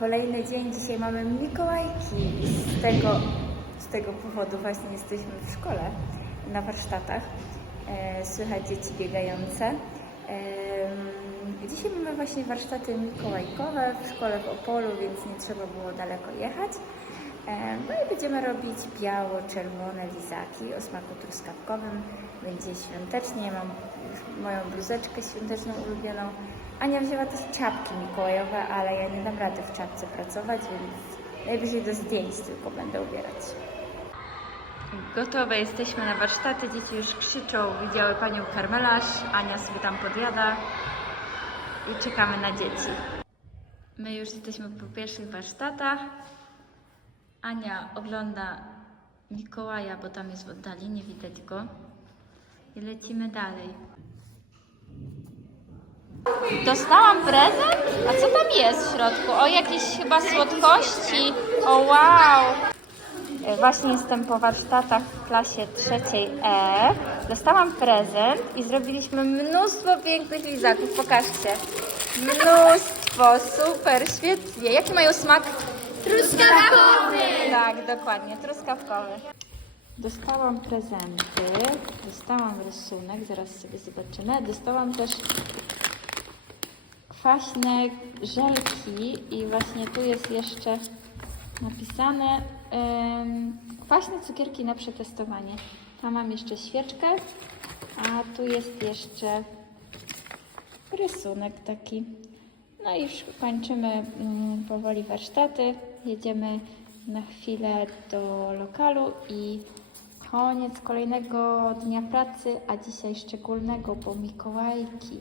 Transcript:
Kolejny dzień, dzisiaj mamy Mikołajki z tego, z tego powodu właśnie jesteśmy w szkole na warsztatach. E, słychać dzieci biegające. Em, Dzisiaj mamy właśnie warsztaty mikołajkowe w szkole w Opolu, więc nie trzeba było daleko jechać. E, No i będziemy robić biało-czerwone lizaki o smaku truskawkowym. Będzie świątecznie. Mam moją bluzeczkę świąteczną ulubioną. Ania wzięła też czapki mikołajowe, ale ja nie dam rady w czapce pracować, więc najwyżej do zdjęć tylko będę ubierać. Gotowe jesteśmy na warsztaty. Dzieci już krzyczą, widziały panią karmelarz. Ania sobie tam podjada i czekamy na dzieci. My już jesteśmy po pierwszych warsztatach. Ania ogląda Mikołaja, bo tam jest w oddali, nie widać go. I lecimy dalej. Dostałam prezent? A co tam jest w środku? O, jakieś chyba słodkości. O, wow! E, Właśnie jestem po warsztatach w klasie trzeciej E. Dostałam prezent i zrobiliśmy mnóstwo pięknych lizaków. Pokażcie. Mnóstwo, super, świetnie. Jaki mają smak? Truskawkowy! Tak, dokładnie, truskawkowy. Dostałam prezenty, dostałam rysunek, zaraz sobie zobaczymy. Dostałam też kwaśne żelki i właśnie tu jest jeszcze napisane em, kwaśne cukierki na przetestowanie. Tam mam jeszcze świeczkę, a tu jest jeszcze rysunek taki. No i już kończymy mm, powoli warsztaty. Jedziemy na chwilę do lokalu i koniec kolejnego dnia pracy, a dzisiaj szczególnego, bo Mikołajki.